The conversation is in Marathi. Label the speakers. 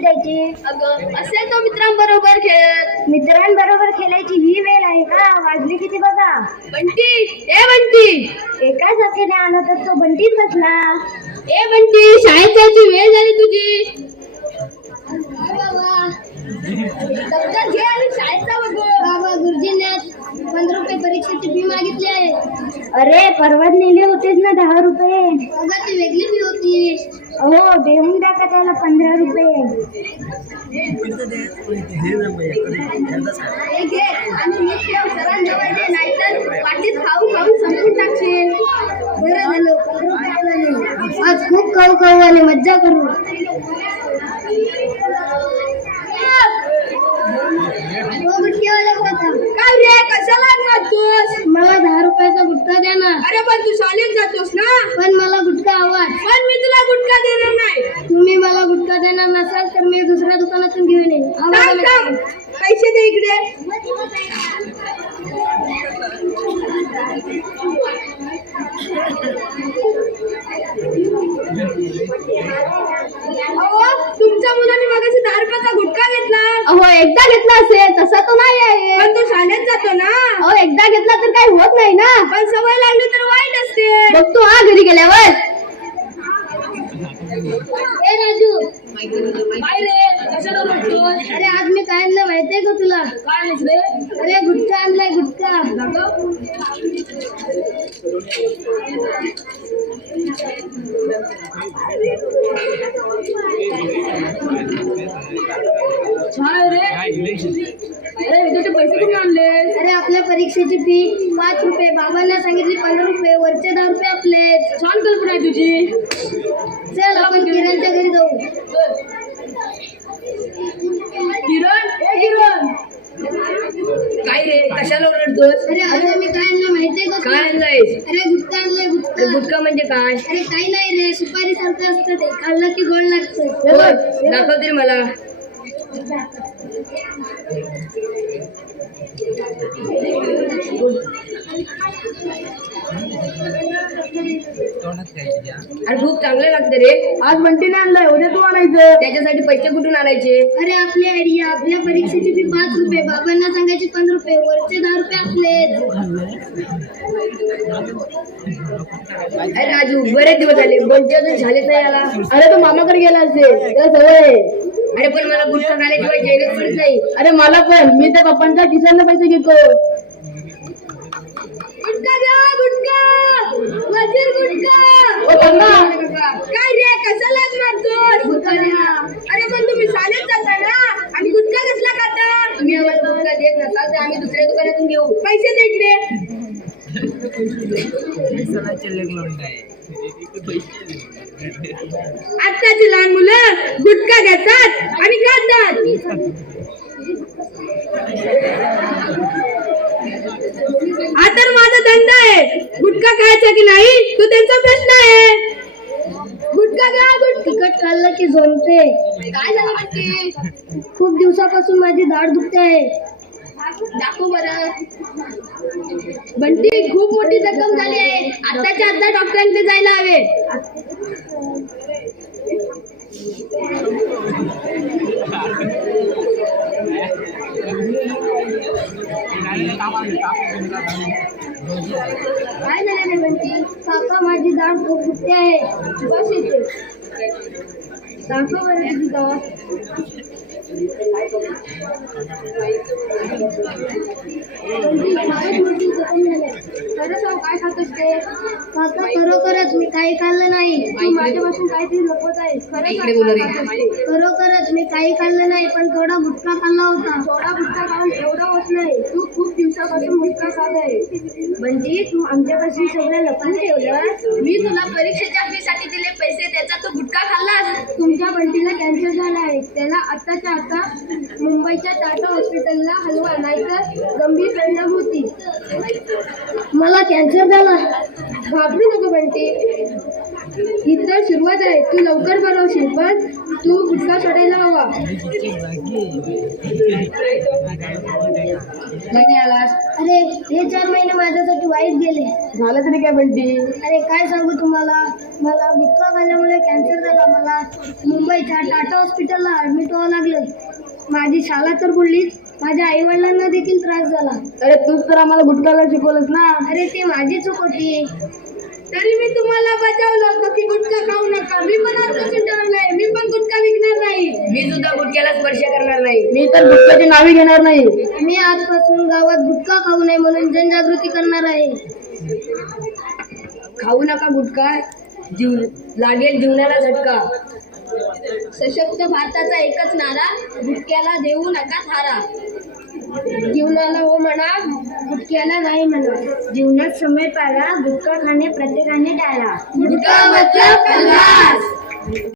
Speaker 1: द्यायची?
Speaker 2: अगं असेल तो मित्रांबरोबर खेळत.
Speaker 1: मित्रांबरोबर खेळायची ही वेळ आहे का? वाजले किती बघा.
Speaker 2: बंटी, ए बंटी,
Speaker 1: एका सखेने आला तर तो बंटीच बसला.
Speaker 2: ए बंटी, शाळेत जायची वेळ झाली तुझी. दप्तर घे आणि शाळेत जा बघ.
Speaker 1: बाबा, गुरुजींनी 15 रुपये परीक्षेची फी मागितली आहे. अरे परवाच नेले होतेच ना 10 रुपये. अगं ती वेगळी फी होती. हो, देऊन टाका त्याला 15 रुपये.
Speaker 2: हे घे आणि नीट ठेव, सरांजवळ दे, नाहीतर वाटीत खाऊ खाऊ संपून टाकशील.
Speaker 1: बरं झालं 15 रुपये आले. आज खूप खाऊ खाऊ आले, मज्जा करू.
Speaker 2: काय रे, कशाला मारतोस?
Speaker 1: मला 10 रुपयाचा गुटखा द्या ना.
Speaker 2: अरे पण तू शाळेत जातोस ना.
Speaker 1: पण मला गुटखा हवा.
Speaker 2: पण मी तुला गुटखा देणार नाही.
Speaker 1: तुम्ही मला गुटखा देणार नसाल तर मी दुसऱ्या दुकानातून घेऊन येईन.
Speaker 2: थांब, थांब. पैसे दे इकडे. अहो, तुमच्या मुलाने मगाशी 10 रुपयाचा गुटखा घेतला.
Speaker 1: अहो, एकदा घेतला असेल तसा तो नाही आहे.
Speaker 2: पण तो शाळेत जातो ना.
Speaker 1: अहो, एकदा घेतला तर काही होत नाही ना.
Speaker 2: पण सवय लागली तर वाईट असते.
Speaker 1: बघतो हा घरी गेल्यावर. ए राजू,
Speaker 2: काय रे, कशाला रडतोस?
Speaker 1: अरे आज मी काय आणलं माहितीये का तुला?
Speaker 2: काय आणलंस रे?
Speaker 1: अरे गुटखा आणलाय, गुटखा.
Speaker 2: छान रे. अरे विद्यार्थी पैसे कुठे आणले?
Speaker 1: अरे आपल्या परीक्षेची फी 5 रुपये, बाबांना सांगितली 15 रुपये, वरचे 10 रुपये आपले.
Speaker 2: छान कल्पना आहे तुझी.
Speaker 1: चल आपण किरणच्या घरी जाऊ.
Speaker 2: किरण, ए किरण. काय रे, कशाला ओरडतोस?
Speaker 1: अरे आज मी काय आणलं माहितीये का
Speaker 2: काय
Speaker 1: तुला?
Speaker 2: आणलंयस?
Speaker 1: अरे गुटखा आणलाय, गुटखा.
Speaker 2: गुटखा म्हणजे काय?
Speaker 1: अरे काही नाही रे, सुपारी सारखं असतं ते, खाल्लं की गोड लागतं.
Speaker 2: होय, दाखव तरी मला. अरे खूप चांगलं लागतं रे. आज बंटीने आणलंय, उद्या तू आणायचं. त्याच्यासाठी पैसे कुठून आणायचे?
Speaker 1: अरे आपली आयडिया, आपल्या परीक्षेची फी 5 रुपये, बाबांना सांगायचे 15 रुपये, वरचे 10 रुपये आपले.
Speaker 2: अरे राजू, बरेच दिवस झाले, बंटी अजून झालेच नाही आला. अरे तो मामाकडे गेला असेल, त्याला सवय आहे. अरे पण मला गुटखा खाण्याशिवाय जेवणच पडत नाही. अरे मला पण, मी त्या पप्पांच्या खिशाने पैसे घेतो. गुटखा द्या, गुटखा, वजीर गुटखा. काय रे, कशाला मारतोस? गुटखा द्या. अरे पण तुम्ही शाळेत जाता ना, आणि गुटखा कसला खाता? तुम्ही आम्हाला गुटखा देत नसाल तर आम्ही दुसऱ्या दुकानातून घेऊ. पैसे दे इकडे. आत्ताची लहान मुलं गुटखा घेतात आणि खातात. हा तर माझा धंदा आहे. गुटखा खायचा की नाही तो त्यांचा प्रश्न आहे. गुटखा घ्या, गुटखा.
Speaker 1: तिखट खाल्लं की झोंबते.
Speaker 2: काय झालं बंटी?
Speaker 1: खूप दिवसापासून माझी दाढ दुखते आहे.
Speaker 2: दाखव बरं. बंटी, खूप मोठी जखम झाली आहे. आत्ताच्या आत्ता डॉक्टरांकडे जायला हवे.
Speaker 1: काय झालं रे बंटी? काका माझी दाढ खूप दुखते आहे.
Speaker 2: बस इथे.
Speaker 1: दाखव बरं तुझी दाढ.
Speaker 2: खरं सांग, काय खात असते?
Speaker 1: काका खरोखरच मी काही खाल्लं नाही.
Speaker 2: तू माझ्यापासून काहीतरी लपवत आहेस. खरं सांग, काय खात असते?
Speaker 1: खरोखरच मी काही खाल्लं नाही, पण थोडा गुटखा खाल्ला होता.
Speaker 2: थोडा गुटखा खाऊन एवढं होत नाही. तू खूप दिवसापासून गुटखा खात आहे.
Speaker 1: म्हणजे तू आमच्यापासून सगळं लपवून ठेवलं.
Speaker 2: मी तुला परीक्षेच्या फीसाठी दिले पैसे, त्याचा तू गुटखा खाल्लास.
Speaker 1: तुमच्या बंटीला कॅन्सर झाला आहे. त्याला आत्ताच्या आता मुंबईच्या टाटा हॉस्पिटलला हलवा, नाहीतर गंभीर परिणाम होतील. मला कॅन्सर झाला.
Speaker 2: घाबरू नको बंटी. ही तर सुरुवात आहे. तू लवकर बनवशील, पण तू गुटखा सोडायला हवा. नाही आलास.
Speaker 1: अरे हे 4 महिने माझ्यासाठी वाईट गेले.
Speaker 2: झालं तरी काय बंटी?
Speaker 1: अरे काय सांगू तुम्हाला, मला गुटखा खाल्ल्यामुळे कॅन्सर झाला. मला मुंबईच्या टाटा हॉस्पिटलला ऍडमिट व्हावं लागलं. माझी शाळा तर बुडलीच, माझ्या आई वडिलांना देखील त्रास झाला.
Speaker 2: अरे तूच तर आम्हाला गुटखाला शिकवलंस ना.
Speaker 1: अरे ते माझी चूक होती.
Speaker 2: तरी मी तुम्हाला बजावलं होतं की गुटखा खाऊ नका. मी पण आजपासून ठरवलंय, मी पण गुटखा विकणार नाही. मी सुद्धा गुटख्याला स्पर्श करणार नाही. मी तर गुटख्याची नावे घेणार नाही.
Speaker 1: मी आजपासून गावात गुटखा खाऊ नये म्हणून जनजागृती करणार आहे.
Speaker 2: खाऊ नका गुटखा, लागेल जीवनाला झटका. सशक्त भारताचा एकच नारा, गुटख्याला देऊ नका थारा. जीवनाला हो म्हणा, गुटख्याला नाही म्हणा.
Speaker 1: जीवनात समय पाळा, गुटखा खाणे प्रत्येकाने टाळा.
Speaker 2: गुटखा मतलब खल्लास.